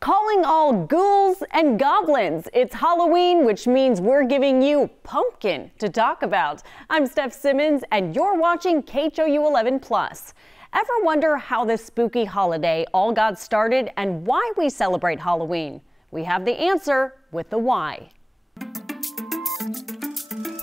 Calling all ghouls and goblins. It's Halloween, which means we're giving you pumpkin to talk about. I'm Steph Simmons, and you're watching KHOU 11+. Ever wonder how this spooky holiday all got started and why we celebrate Halloween? We have the answer with the why.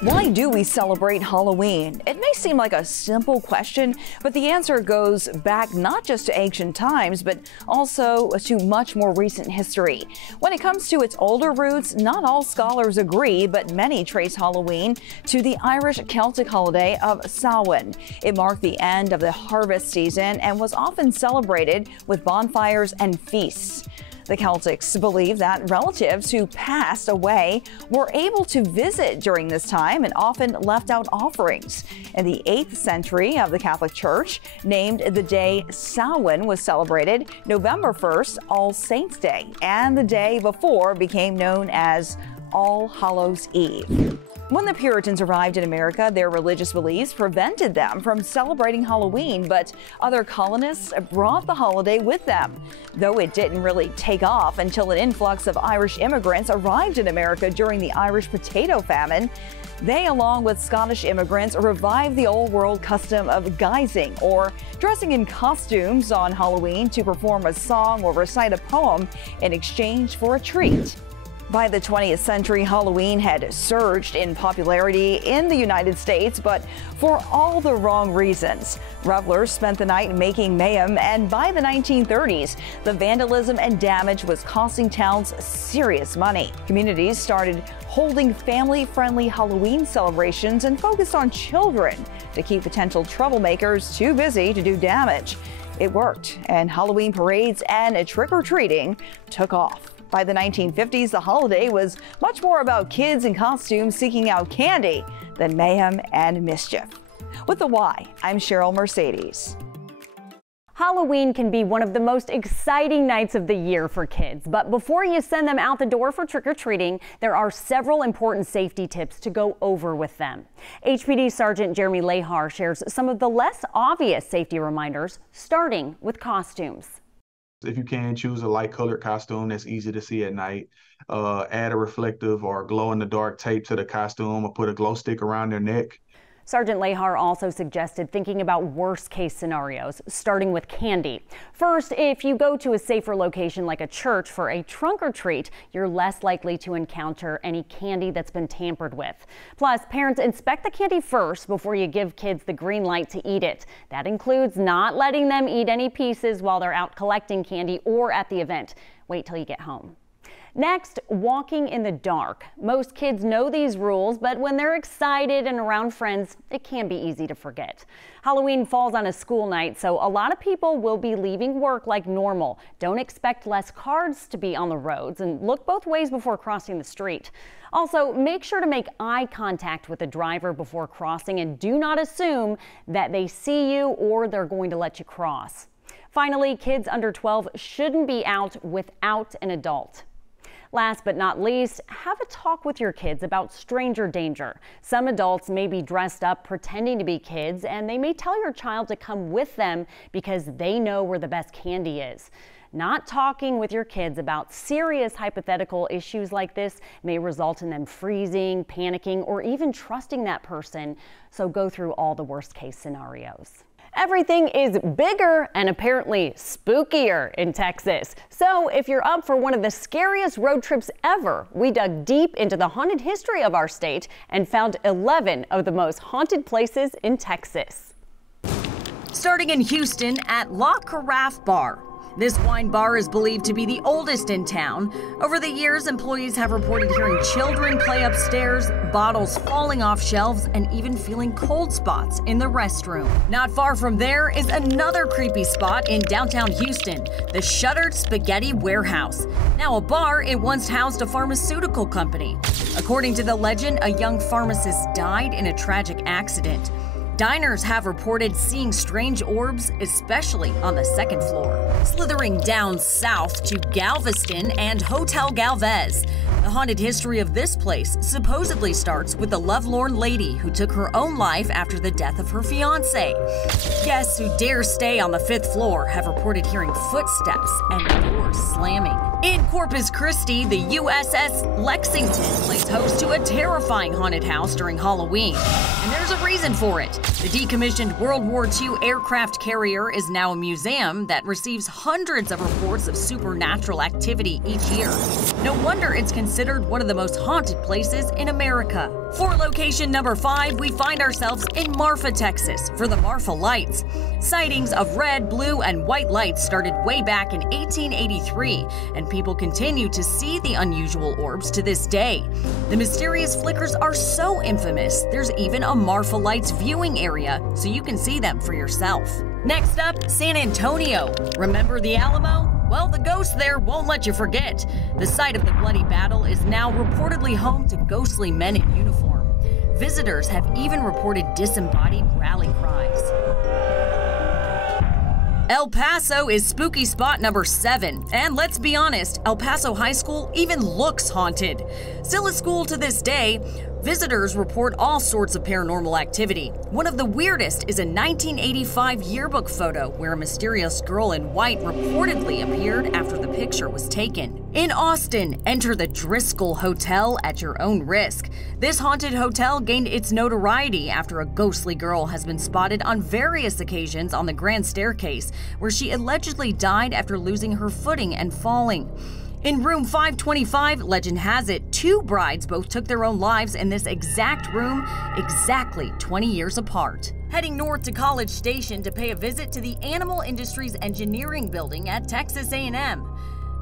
Why do we celebrate Halloween? It may seem like a simple question, but the answer goes back not just to ancient times, but also to much more recent history. When it comes to its older roots, not all scholars agree, but many trace Halloween to the Irish Celtic holiday of Samhain. It marked the end of the harvest season and was often celebrated with bonfires and feasts. The Celtics believe that relatives who passed away were able to visit during this time and often left out offerings. In the 8th century of the Catholic Church, named the day Samhain was celebrated November 1st, All Saints' Day, and the day before became known as All Hallows' Eve. When the Puritans arrived in America, their religious beliefs prevented them from celebrating Halloween, but other colonists brought the holiday with them. Though it didn't really take off until an influx of Irish immigrants arrived in America during the Irish potato famine, they, along with Scottish immigrants, revived the old world custom of guising, or dressing in costumes on Halloween to perform a song or recite a poem in exchange for a treat. By the 20th century, Halloween had surged in popularity in the United States, but for all the wrong reasons. Revelers spent the night making mayhem, and by the 1930s, the vandalism and damage was costing towns serious money. Communities started holding family-friendly Halloween celebrations and focused on children to keep potential troublemakers too busy to do damage. It worked, and Halloween parades and trick-or-treating took off. By the 1950s, the holiday was much more about kids in costumes seeking out candy than mayhem and mischief. With the why, I'm Cheryl Mercedes. Halloween can be one of the most exciting nights of the year for kids, but before you send them out the door for trick-or-treating, there are several important safety tips to go over with them. HPD Sergeant Jeremy Lehar shares some of the less obvious safety reminders, starting with costumes. If you can, choose a light colored costume that's easy to see at night. Add a reflective or glow-in-the-dark tape to the costume, or put a glow stick around their neck. Sergeant Lehar also suggested thinking about worst-case scenarios, starting with candy. First, if you go to a safer location like a church for a trunk-or-treat, you're less likely to encounter any candy that's been tampered with. Plus, parents inspect the candy first before you give kids the green light to eat it. That includes not letting them eat any pieces while they're out collecting candy or at the event. Wait till you get home. Next, walking in the dark. Most kids know these rules, but when they're excited and around friends, it can be easy to forget. Halloween falls on a school night, so a lot of people will be leaving work like normal. Don't expect less cars to be on the roads, and look both ways before crossing the street. Also, make sure to make eye contact with the driver before crossing, and do not assume that they see you or they're going to let you cross. Finally, kids under 12 shouldn't be out without an adult. Last but not least, have a talk with your kids about stranger danger. Some adults may be dressed up pretending to be kids, and they may tell your child to come with them because they know where the best candy is. Not talking with your kids about serious hypothetical issues like this may result in them freezing, panicking, or even trusting that person. So go through all the worst case scenarios. Everything is bigger and apparently spookier in Texas. So if you're up for one of the scariest road trips ever, we dug deep into the haunted history of our state and found 11 of the most haunted places in Texas. Starting in Houston at La Carafe Bar. This wine bar is believed to be the oldest in town. Over the years, employees have reported hearing children play upstairs, bottles falling off shelves, and even feeling cold spots in the restroom. Not far from there is another creepy spot in downtown Houston, the Shuttered Spaghetti Warehouse. Now a bar, it once housed a pharmaceutical company. According to the legend, a young pharmacist died in a tragic accident. Diners have reported seeing strange orbs, especially on the second floor. Slithering down south to Galveston and Hotel Galvez. The haunted history of this place supposedly starts with a lovelorn lady who took her own life after the death of her fiancé. Guests who dare stay on the 5th floor have reported hearing footsteps and doors slamming. In Corpus Christi, the USS Lexington plays host to a terrifying haunted house during Halloween. And there's a reason for it. The decommissioned World War II aircraft carrier is now a museum that receives hundreds of reports of supernatural activity each year. No wonder it's considered one of the most haunted places in America. For location number 5, we find ourselves in Marfa, Texas, for the Marfa Lights. Sightings of red, blue, and white lights started way back in 1883, and people continue to see the unusual orbs to this day. The mysterious flickers are so infamous, there's even a Marfa Lights viewing area, so you can see them for yourself. Next up, San Antonio. Remember the Alamo? Well, the ghosts there won't let you forget. The site of the bloody battle is now reportedly home to ghostly men in uniform. Visitors have even reported disembodied rally cries. El Paso is spooky spot number 7, and let's be honest, El Paso High School even looks haunted. Still a school to this day, visitors report all sorts of paranormal activity. One of the weirdest is a 1985 yearbook photo where a mysterious girl in white reportedly appeared after the picture was taken. In Austin, enter the Driscoll Hotel at your own risk. This haunted hotel gained its notoriety after a ghostly girl has been spotted on various occasions on the grand staircase, where she allegedly died after losing her footing and falling. In room 525, legend has it, 2 brides both took their own lives in this exact room, exactly 20 years apart. Heading north to College Station to pay a visit to the Animal Industries Engineering Building at Texas A&M.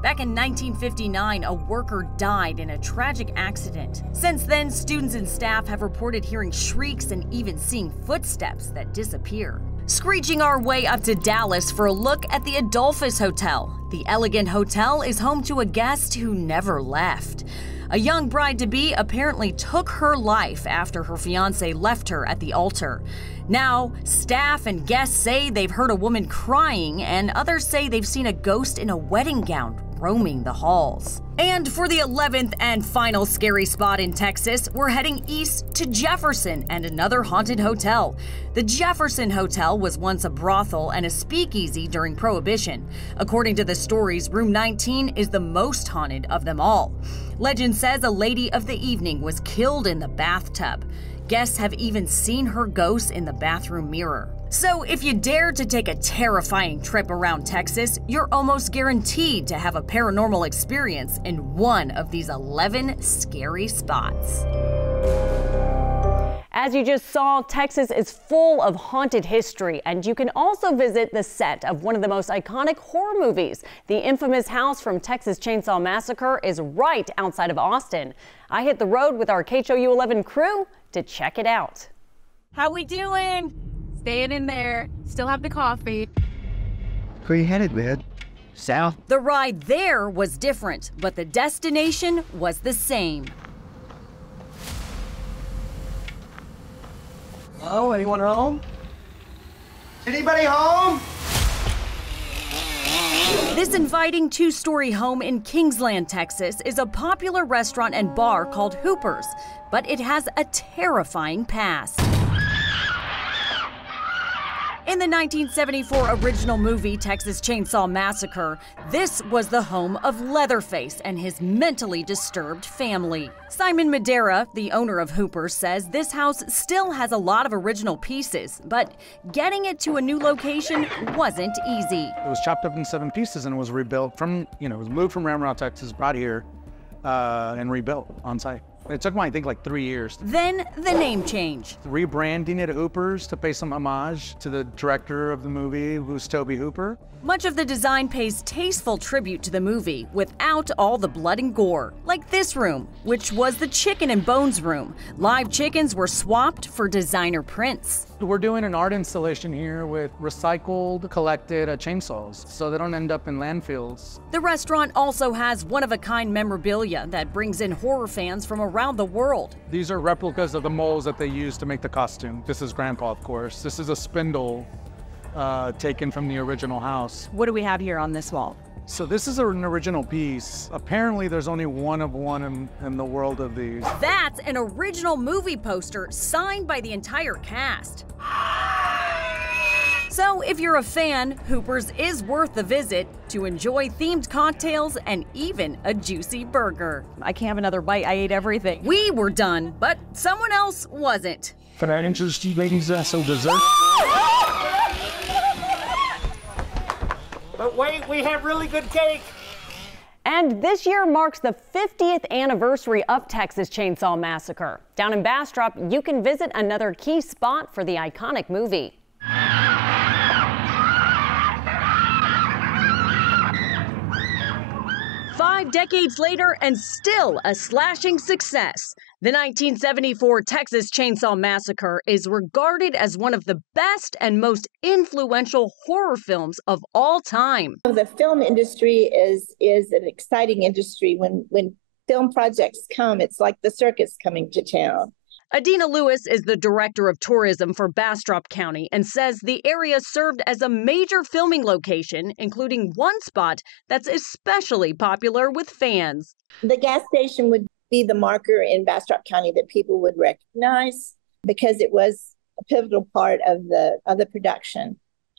Back in 1959, a worker died in a tragic accident. Since then, students and staff have reported hearing shrieks and even seeing footsteps that disappear. Screeching our way up to Dallas for a look at the Adolphus Hotel. The elegant hotel is home to a guest who never left. A young bride-to-be apparently took her life after her fiancé left her at the altar. Now, staff and guests say they've heard a woman crying, and others say they've seen a ghost in a wedding gown roaming the halls. And for the 11th and final scary spot in Texas, we're heading east to Jefferson and another haunted hotel. The Jefferson Hotel was once a brothel and a speakeasy during Prohibition. According to the stories, room 19 is the most haunted of them all. Legend says a lady of the evening was killed in the bathtub. Guests have even seen her ghost in the bathroom mirror. So if you dare to take a terrifying trip around Texas, you're almost guaranteed to have a paranormal experience in one of these 11 scary spots. As you just saw, Texas is full of haunted history, and you can also visit the set of one of the most iconic horror movies. The infamous house from Texas Chainsaw Massacre is right outside of Austin. I hit the road with our KHOU 11 crew to check it out. How we doing? Staying in there. Still have the coffee. Where you headed, man? South? The ride there was different, but the destination was the same. Oh, anyone home? Anybody home? This inviting 2-story home in Kingsland, Texas is a popular restaurant and bar called Hooper's, but it has a terrifying past. In the 1974 original movie Texas Chainsaw Massacre, this was the home of Leatherface and his mentally disturbed family. Simon Madera, the owner of Hooper's, says this house still has a lot of original pieces, but getting it to a new location wasn't easy. It was chopped up in 7 pieces and it was rebuilt from, it was moved from Ramrock, Texas, brought here, and rebuilt on site. It took me, I think, like 3 years. Then the name change. Rebranding it Hooper's to pay some homage to the director of the movie, who's Tobe Hooper. Much of the design pays tasteful tribute to the movie without all the blood and gore. Like this room, which was the chicken and bones room. Live chickens were swapped for designer prints. We're doing an art installation here with recycled, collected chainsaws, so they don't end up in landfills. The restaurant also has one-of-a-kind memorabilia that brings in horror fans from around the world. These are replicas of the molds that they used to make the costume. This is Grandpa, of course. This is a spindle taken from the original house. What do we have here on this wall? So this is an original piece. Apparently there's only one of one in the world of these. That's an original movie poster signed by the entire cast. So if you're a fan, Hooper's is worth a visit to enjoy themed cocktails and even a juicy burger. I can't have another bite. I ate everything. We were done, but someone else wasn't. Can I interest you ladies some dessert? But wait, we have really good cake. And this year marks the 50th anniversary of Texas Chainsaw Massacre. Down in Bastrop, you can visit another key spot for the iconic movie. 5 decades later and still a slashing success. The 1974 Texas Chainsaw Massacre is regarded as one of the best and most influential horror films of all time. The film industry is an exciting industry. When film projects come, it's like the circus coming to town. Adina Lewis is the director of tourism for Bastrop County and says the area served as a major filming location, including one spot that's especially popular with fans. The gas station would be the marker in Bastrop County that people would recognize because it was a pivotal part of the production.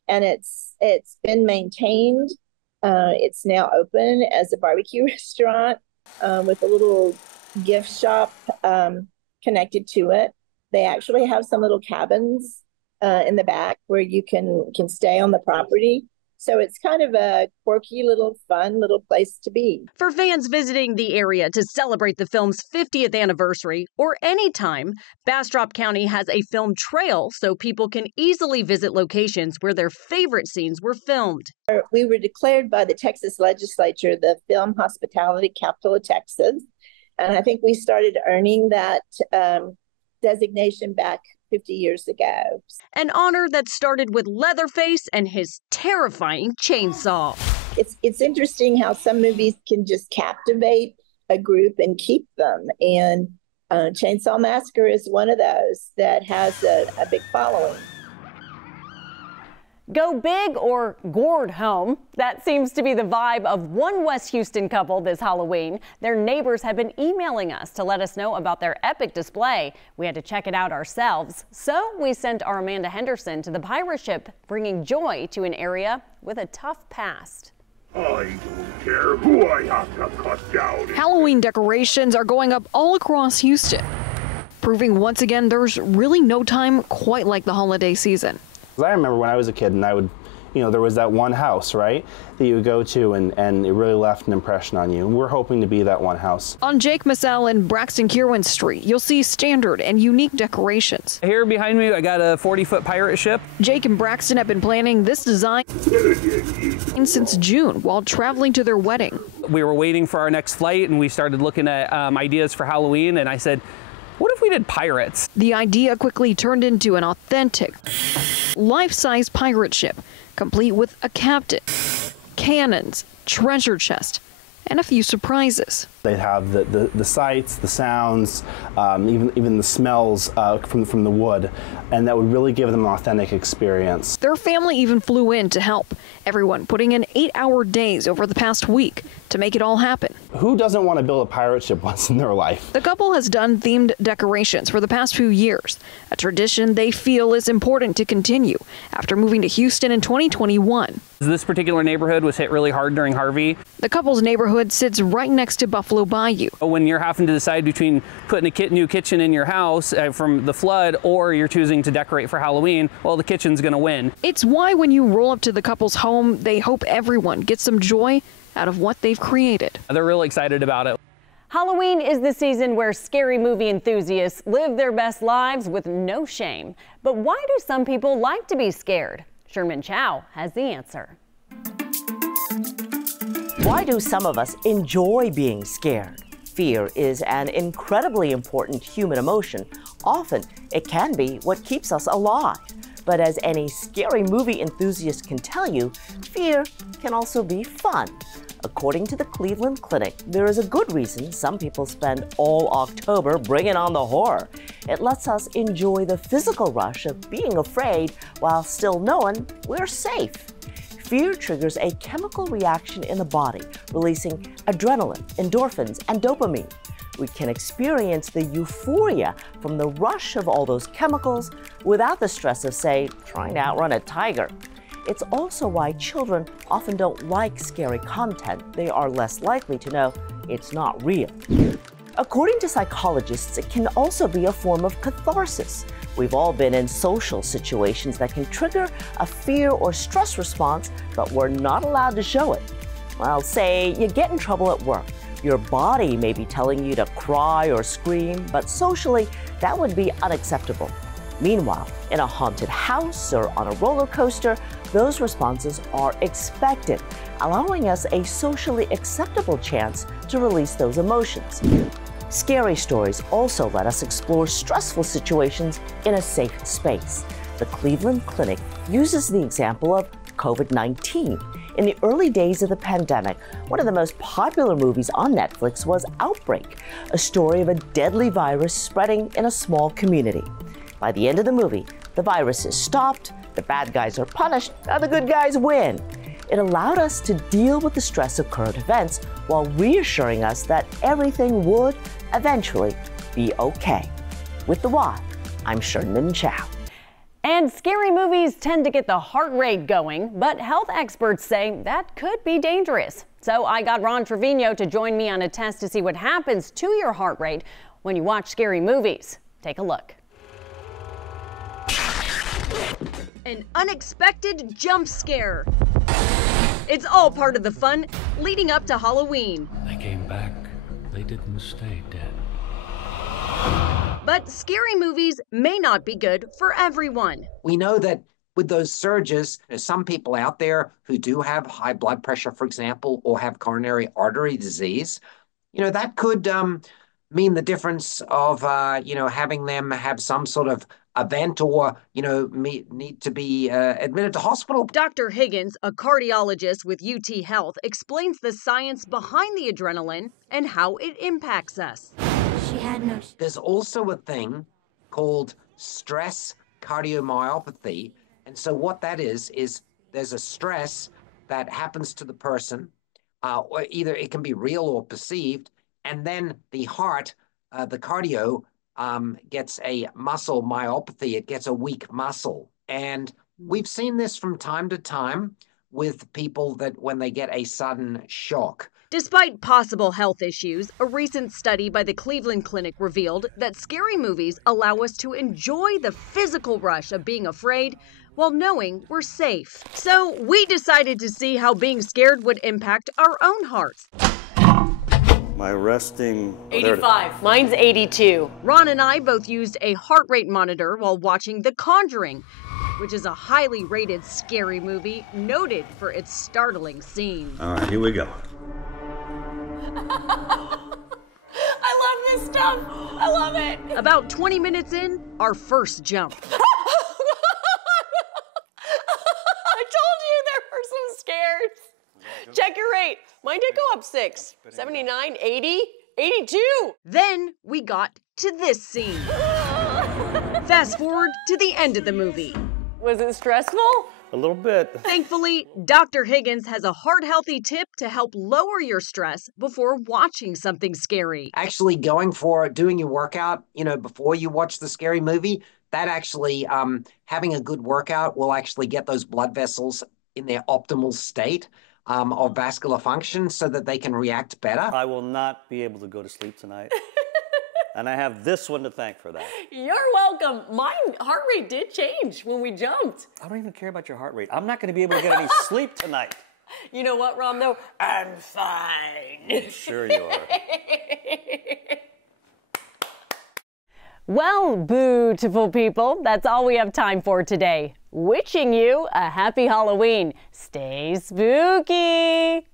And it's been maintained. It's now open as a barbecue restaurant with a little gift shop connected to it. They actually have some little cabins in the back where you can stay on the property. So it's kind of a quirky little fun little place to be. For fans visiting the area to celebrate the film's 50th anniversary or any time, Bastrop County has a film trail so people can easily visit locations where their favorite scenes were filmed. We were declared by the Texas legislature the film hospitality capital of Texas. And I think we started earning that designation back 50 years ago. An honor that started with Leatherface and his terrifying chainsaw. It's interesting how some movies can just captivate a group and keep them. And Chainsaw Massacre is one of those that has a big following. Go big or gourd home. That seems to be the vibe of one West Houston couple this Halloween. Their neighbors have been emailing us to let us know about their epic display. We had to check it out ourselves. So we sent our Amanda Henderson to the pirate ship, bringing joy to an area with a tough past. I don't care who I have to cut down. Halloween decorations are going up all across Houston, proving once again there's really no time quite like the holiday season. I remember when I was a kid and I would, there was that one house, right, that you would go to and it really left an impression on you. And we're hoping to be that one house. On Jake Massell and Braxton Kirwan Street, you'll see standard and unique decorations. Here behind me, I got a 40-foot pirate ship. Jake and Braxton have been planning this design since June while traveling to their wedding. We were waiting for our next flight and we started looking at ideas for Halloween, and I said, what if we did pirates? The idea quickly turned into an authentic, life-size pirate ship, complete with a captain, cannons, treasure chest, and a few surprises. They'd have the sights, the sounds, even the smells from the wood, and that would really give them an authentic experience. Their family even flew in to help, everyone putting in 8-hour days over the past week to make it all happen. Who doesn't want to build a pirate ship once in their life? The couple has done themed decorations for the past few years, a tradition they feel is important to continue after moving to Houston in 2021. This particular neighborhood was hit really hard during Harvey. The couple's neighborhood sits right next to Buffalo Bayou. When you're having to decide between putting a new kitchen in your house from the flood or you're choosing to decorate for Halloween, well, the kitchen's going to win. It's why when you roll up to the couple's home, they hope everyone gets some joy out of what they've created. They're really excited about it. Halloween is the season where scary movie enthusiasts live their best lives with no shame. But why do some people like to be scared? Sherman Chow has the answer. Why do some of us enjoy being scared? Fear is an incredibly important human emotion. Often, it can be what keeps us alive. But as any scary movie enthusiast can tell you, fear can also be fun. According to the Cleveland Clinic, there is a good reason some people spend all October bringing on the horror. It lets us enjoy the physical rush of being afraid while still knowing we're safe. Fear triggers a chemical reaction in the body, releasing adrenaline, endorphins, and dopamine. We can experience the euphoria from the rush of all those chemicals without the stress of, say, trying to outrun a tiger. It's also why children often don't like scary content. They are less likely to know it's not real. According to psychologists, it can also be a form of catharsis. We've all been in social situations that can trigger a fear or stress response, but we're not allowed to show it. Well, say you get in trouble at work. Your body may be telling you to cry or scream, but socially, that would be unacceptable. Meanwhile, in a haunted house or on a roller coaster, those responses are expected, allowing us a socially acceptable chance to release those emotions. Scary stories also let us explore stressful situations in a safe space. The Cleveland Clinic uses the example of COVID-19. In the early days of the pandemic, one of the most popular movies on Netflix was Outbreak, a story of a deadly virus spreading in a small community. By the end of the movie, the virus is stopped, the bad guys are punished, and the good guys win. It allowed us to deal with the stress of current events while reassuring us that everything would eventually be okay. With the Y, I'm Sherman Chow. And scary movies tend to get the heart rate going, but health experts say that could be dangerous. So I got Ron Trevino to join me on a test to see what happens to your heart rate when you watch scary movies. Take a look. An unexpected jump scare. It's all part of the fun leading up to Halloween. They came back. They didn't stay dead. But scary movies may not be good for everyone. We know that with those surges, there's some people out there who do have high blood pressure, for example, or have coronary artery disease. That could mean the difference of, having them have some sort of event or, need to be admitted to hospital. Dr. Higgins, a cardiologist with UT Health, explains the science behind the adrenaline and how it impacts us. There's also a thing called stress cardiomyopathy. And so what that is there's a stress that happens to the person, or either it can be real or perceived, and then the heart, the cardio, gets a muscle myopathy. It gets a weak muscle. And we've seen this from time to time with people that when they get a sudden shock. Despite possible health issues, a recent study by the Cleveland Clinic revealed that scary movies allow us to enjoy the physical rush of being afraid while knowing we're safe. So we decided to see how being scared would impact our own hearts. My resting... 85. Mine's 82. Ron and I both used a heart rate monitor while watching The Conjuring, which is a highly rated scary movie noted for its startling scenes. All right, here we go. I love this stuff. I love it. About 20 minutes in, our first jump. I told you there were some scares. Check your rate. Mine did go up 6, 79, 80, 82. Then we got to this scene. Fast forward to the end of the movie. Was it stressful? A little bit. Thankfully, Dr. Higgins has a heart-healthy tip to help lower your stress before watching something scary. Actually doing your workout, before you watch the scary movie, that actually, having a good workout will actually get those blood vessels in their optimal state of vascular function so that they can react better. I will not be able to go to sleep tonight. And I have this one to thank for that. You're welcome. My heart rate did change when we jumped. I don't even care about your heart rate. I'm not going to be able to get any sleep tonight. You know what, Ron, though? I'm fine. Sure you are. Well, beautiful people, that's all we have time for today. Wishing you a happy Halloween. Stay spooky.